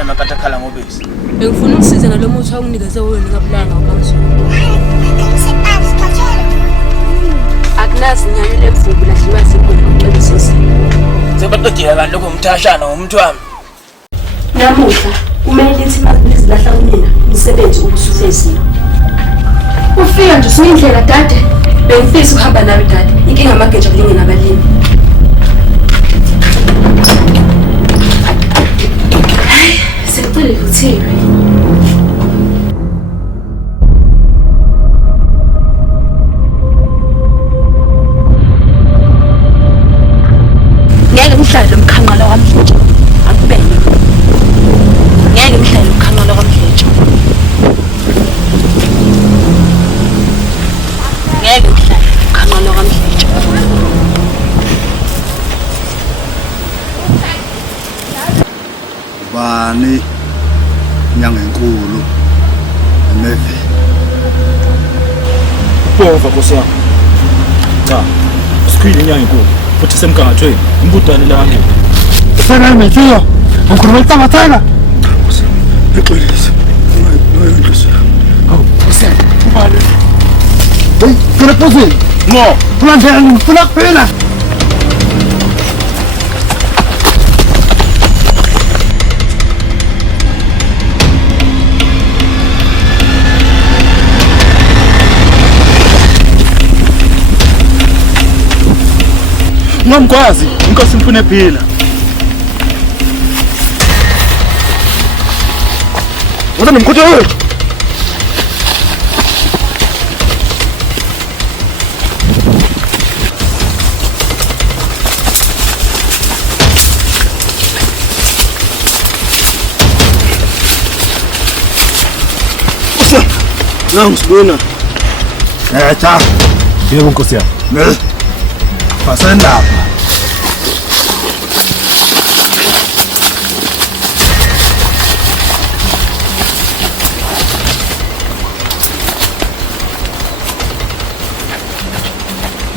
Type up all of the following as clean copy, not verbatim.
ngani makade akhala ngobisi? Bengifuna ukusiza ngalo muthi awunginikeze wena ngabulanga ukamzulu. Akunazi nyani lemvubu lahliwa zinkulu ngicebisisa. Sebaqedile kanti lokho umthashana umuntu wami. Namuhla kumele lithi mazilahla kunina umsebenzi ubusufezile. Ufika nje usindlela dade. Bengifisa ukuhamba nawe dade. Inkinga amageja kulinge nabalimi. Hayi, sekucela ukuthini? Ngeke ngihlale lomkhanqala wamdletshe. Akubene. Ngeke ngihlale lomkhanqala wamdletshe. Ngeke ngihlale lomkhanqala wamdletshe. Bani inyanga enkulu emeve. Ubova Nkosi yami. Cha. Sikhwile inyanga enkulu. Futhi semgangathweni imbudane lange. Sena methio. Ukhuluma tamatana. Ngixolisa. Ngiyoyinhloso. Hawu, usena. Ubani? Hey, kena pose. No. Kulandela ngifuna kuphela. Ngomkwazi inkosi imfune phila. Wena nomkhotho wethu. Usa. Nangisibona. Cha. Yebo Nkosi yami. Pasenda.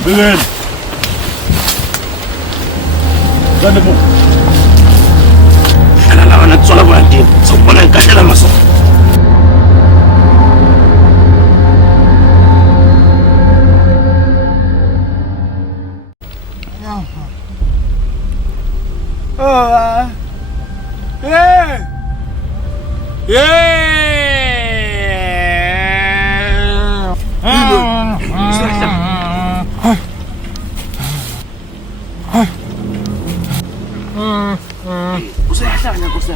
Belen. Dale mo. Kana la wana tsola bona di. Sobona nkatela maso. Usayahlanya Nkosi.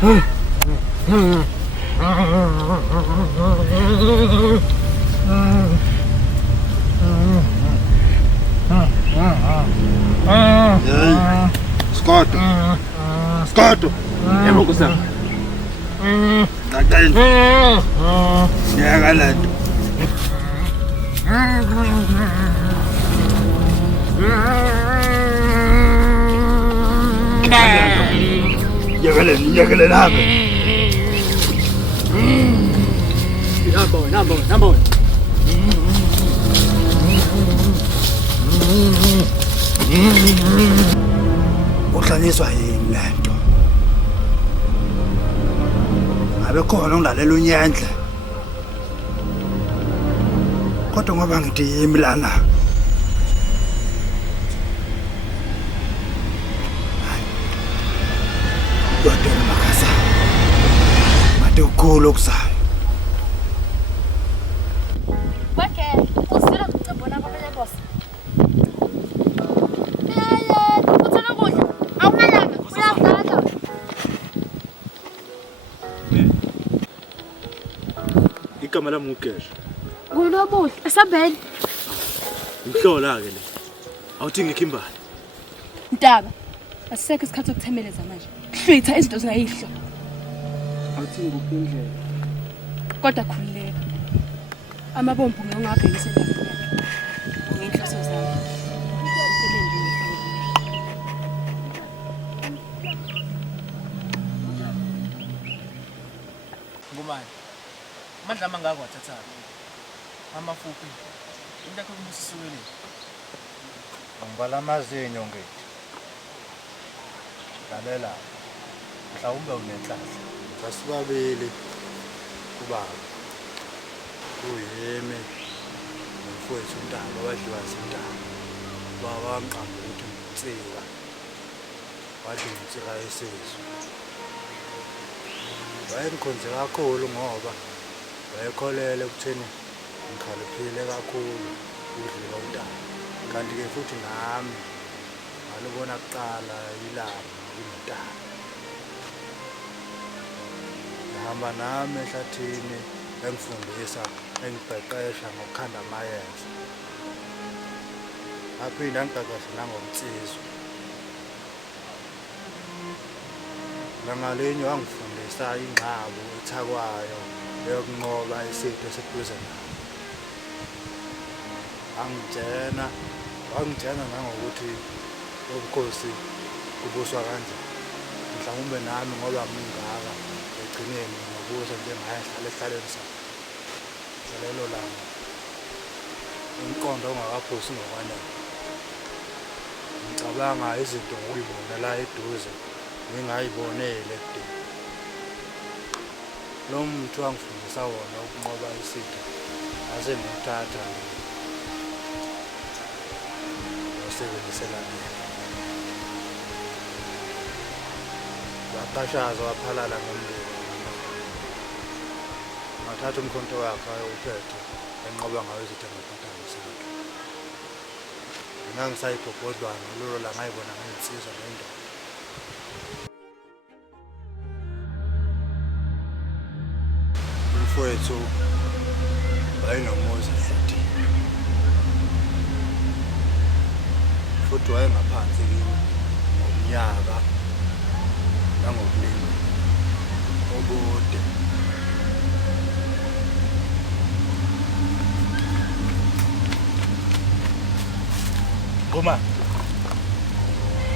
Skoto. Skoto. Yebo Nkosi. Dadai. Ya galat. Ya galat apa? Number one. Uhlanyiswa yini lento? Ngabe khona ungilalela unyendle. Kodwa ngoba ngithi yimi lana. Kodwa makasa. Mate ukukhulu okusayo. Igama lami uGesha. Kulobuhle asabhele. Imhlola ke le. Awuthi ngikhimbali. Ntaba. Asisekho isikhathi sokuthemeleza manje. Hlwitha izinto zingayihlo. Awuthi ngokundlela. Kodwa khulileka. Amabombo ngiyongabhekisa endabeni yakhe. Ngenhloso zami. Ngumani? Amandla amangaka wathatha. Amafupi. Into yakho kubusisukele. Ngibala amazinyo ngithi. Lalela. Mhlawumbe unenhlanhla. Sasibabili kubaba. Uyemi nomfowethu uNtaba wadliwa zintaba. Baba wamqamba ukuthi uMtsika. Wathi uMtsika esizwe. Wayengikhonze kakhulu ngoba wayekholele ekutheni ngikhaliphile kakhulu ukudlula uNtaba. Kanti-ke futhi nami ngalubona kuqala ilanga kuNtaba. Ngihamba nami ehlathini engifundisa engibheqesha ngokukhanda amayeza. Ngaphinda ngiqeqesha nangomtsizwa. Langalinye wangifundisa ingqabo ethakwayo eyokunqoba isitho esiduze nayo. Wangitshena nangokuthi ubukhosi kubuswa kanjani. Mhlawumbe nami ngoba ngingaka egcineni ngobuso njengaye ehlala esihlalweni sakhe. Ngalelo langa umqondo ongakaphusi ngokwanele. Ngicabanga izinto ngokuyibona la eduze ngingayibonele ekudeni. Lo muntu wangifundisa wona ukunqoba isitho ase ngithatha nosebenziselana. Waqashaza waphalala ngomndeni. Ngathatha umkhonto wakhe ayowuphethe enqoba ngayo izitho ngaphathanisana. Ngangisayibhobhodlwana lolo la ngayibona ngensizwa nendoda. Umfowethu wayenomuzi futhi. Futhi wayengaphansi kimi ngomnyaka nangobulili obude. Ngoma.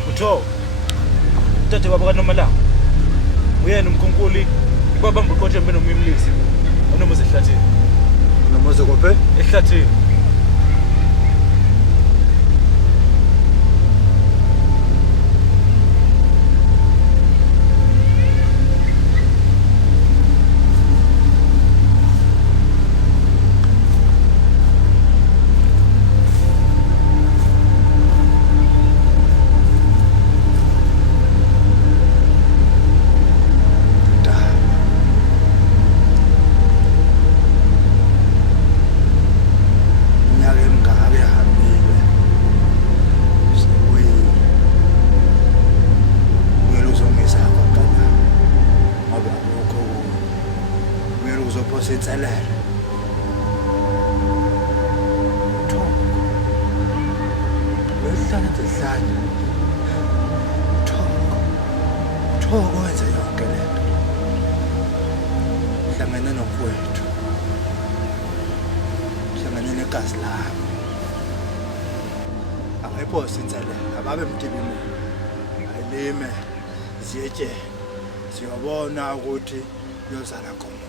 Utho. Uthathe baba kaNomalanga. Uyena umkhunkuli, ibabamba uqothe mbene nomimlisi. Onomuzi ehlathini. Nomuzi kophe? Ehlathini. Inselele. Wehlala ngehlanje. Thoko wenza yonke lento. Hlangana nomfowethu. Hlangana negazi lami. Angayiphosi inselele. Ababe mdibimo. Ayilime ziyetje. Siyobona ukuthi uyozala khona.